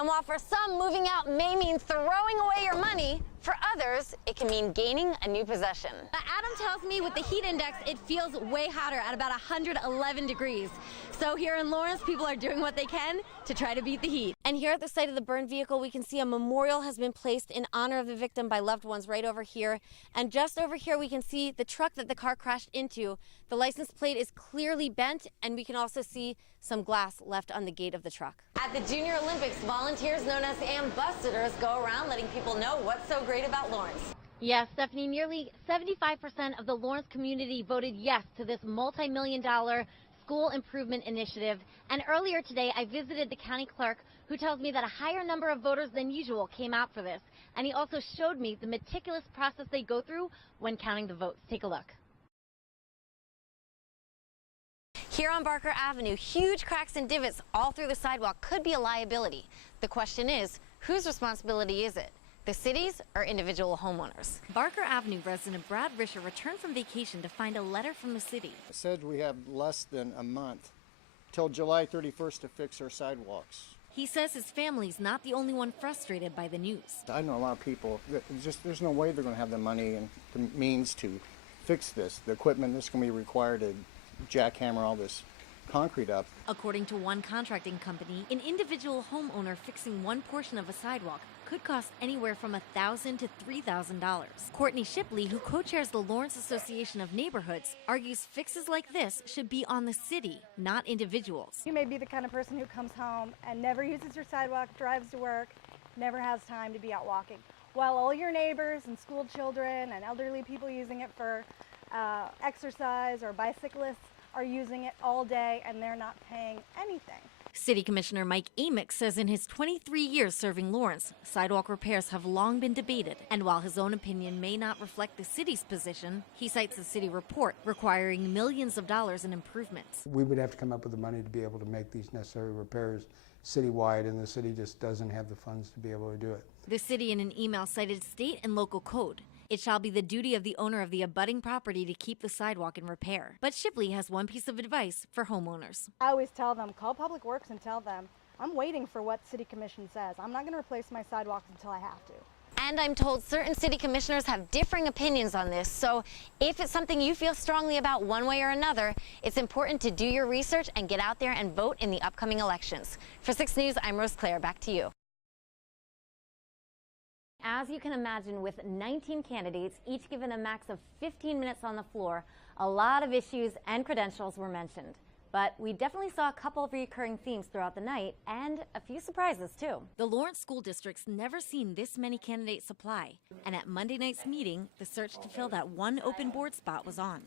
And while for some, moving out may mean throwing away your money, for others, it can mean gaining a new possession. Adam tells me with the heat index, it feels way hotter at about 111 degrees. So here in Lawrence, people are doing what they can to try to beat the heat. And here at the site of the burned vehicle, we can see a memorial has been placed in honor of the victim by loved ones right over here. And just over here, we can see the truck that the car crashed into. The license plate is clearly bent, and we can also see some glass left on the gate of the truck. At the Junior Olympics, volunteers known as ambassadors go around letting people know what's so great about Lawrence. Yes, Stephanie, nearly 75% of the Lawrence community voted yes to this multi-million-dollar school improvement initiative. And earlier today, I visited the county clerk, who tells me that a higher number of voters than usual came out for this. And he also showed me the meticulous process they go through when counting the votes. Take a look. Here on Barker Avenue, huge cracks and divots all through the sidewalk could be a liability. The question is, whose responsibility is it? The city's or individual homeowners? Barker Avenue resident Brad Risher returned from vacation to find a letter from the city. It said we have less than a month till July 31st to fix our sidewalks. He says his family's not the only one frustrated by the news. I know a lot of people, there's no way they're going to have the money and the means to fix this. The equipment that's going to be required to jackhammer all this concrete up. According to one contracting company, an individual homeowner fixing one portion of a sidewalk could cost anywhere from $1,000 to $3,000. Courtney Shipley, who co-chairs the Lawrence Association of Neighborhoods, argues fixes like this should be on the city, not individuals. You may be the kind of person who comes home and never uses your sidewalk, drives to work, never has time to be out walking, while all your neighbors and school children and elderly people using it for exercise or bicyclists are using it all day and they're not paying anything. City Commissioner Mike Amick says in his 23 years serving Lawrence, sidewalk repairs have long been debated. And while his own opinion may not reflect the city's position, he cites a city report requiring millions of dollars in improvements. We would have to come up with the money to be able to make these necessary repairs citywide, and the city just doesn't have the funds to be able to do it. The city in an email cited state and local code. It shall be the duty of the owner of the abutting property to keep the sidewalk in repair. But Shipley has one piece of advice for homeowners. I always tell them, call Public Works and tell them, I'm waiting for what City Commission says. I'm not going to replace my sidewalks until I have to. And I'm told certain city commissioners have differing opinions on this, so if it's something you feel strongly about one way or another, it's important to do your research and get out there and vote in the upcoming elections. For 6 News, I'm Rose Claire. Back to you. As you can imagine, with 19 candidates, each given a max of 15 minutes on the floor, a lot of issues and credentials were mentioned. But we definitely saw a couple of recurring themes throughout the night and a few surprises, too. The Lawrence School District's never seen this many candidates apply. And at Monday night's meeting, the search to fill that one open board spot was on.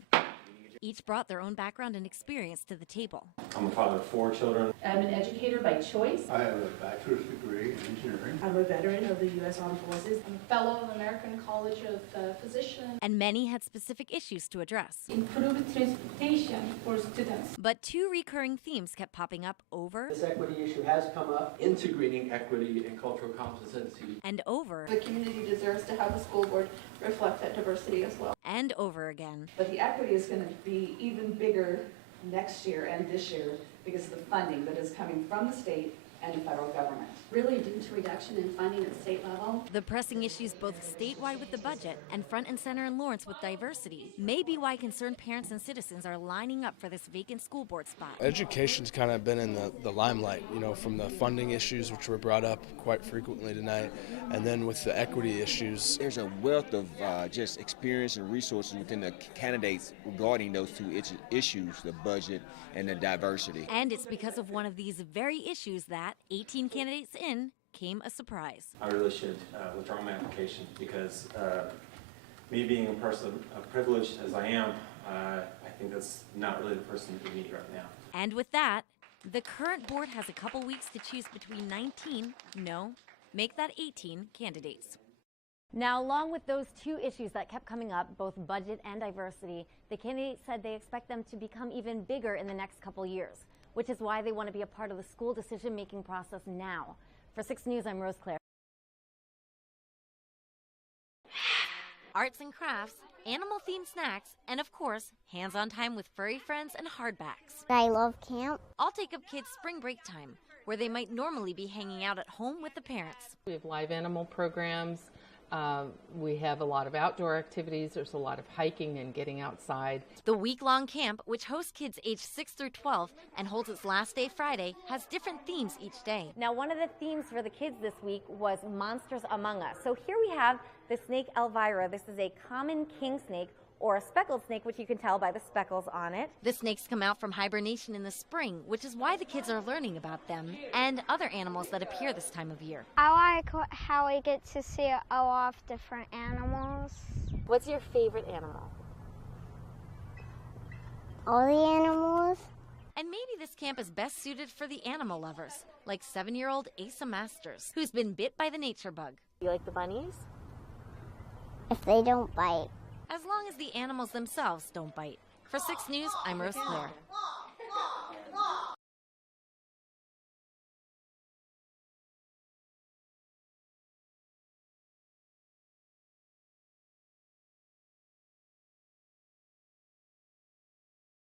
Each brought their own background and experience to the table. I'm a father of 4 children. I'm an educator by choice. I have a bachelor's degree in engineering. I'm a veteran of the U.S. Armed Forces. I'm a fellow of the American College of Physicians. And many had specific issues to address. Improved transportation for students. But 2 recurring themes kept popping up over. This equity issue has come up. Integrating equity and cultural competency. And over. The community deserves to have the school board reflect that diversity as well. And over again. But the equity is going to be even bigger next year and this year because of the funding that is coming from the state and the federal government. Really due to reduction in funding at the state level. The pressing issues both statewide with the budget and front and center in Lawrence with diversity may be why concerned parents and citizens are lining up for this vacant school board spot. Education's kind of been in the limelight, you know, from the funding issues which were brought up quite frequently tonight, and then with the equity issues. There's a wealth of just experience and resources within the candidates regarding those 2 issues, the budget and the diversity. And it's because of one of these very issues that 18 candidates in came a surprise. I really should withdraw my application because me being a person of privilege as I am, I think that's not really the person we need right now. And with that, the current board has a couple weeks to choose between 19, make that 18 candidates. Now, along with those 2 issues that kept coming up, both budget and diversity, the candidates said they expect them to become even bigger in the next couple years, which is why they want to be a part of the school decision-making process now. For 6 News, I'm Rose Claire. Arts and crafts, animal-themed snacks, and of course, hands-on time with furry friends and hardbacks. I love camp. All take up kids' spring break time. where they might normally be hanging out at home with the parents. We have live animal programs. We have a lot of outdoor activities. There's a lot of hiking and getting outside. The week-long camp, which hosts kids aged 6 through 12 and holds its last day Friday, has different themes each day. Now, one of the themes for the kids this week was Monsters Among Us. So here we have the snake Elvira. This is a common king snake, or a speckled snake, which you can tell by the speckles on it. The snakes come out from hibernation in the spring, which is why the kids are learning about them and other animals that appear this time of year. I like how we get to see a lot of different animals. What's your favorite animal? All the animals. And maybe this camp is best suited for the animal lovers, like 7-year-old Asa Masters, who's been bit by the nature bug. You like the bunnies? If they don't bite. As long as the animals themselves don't bite. For 6 News, I'm Rose Claire.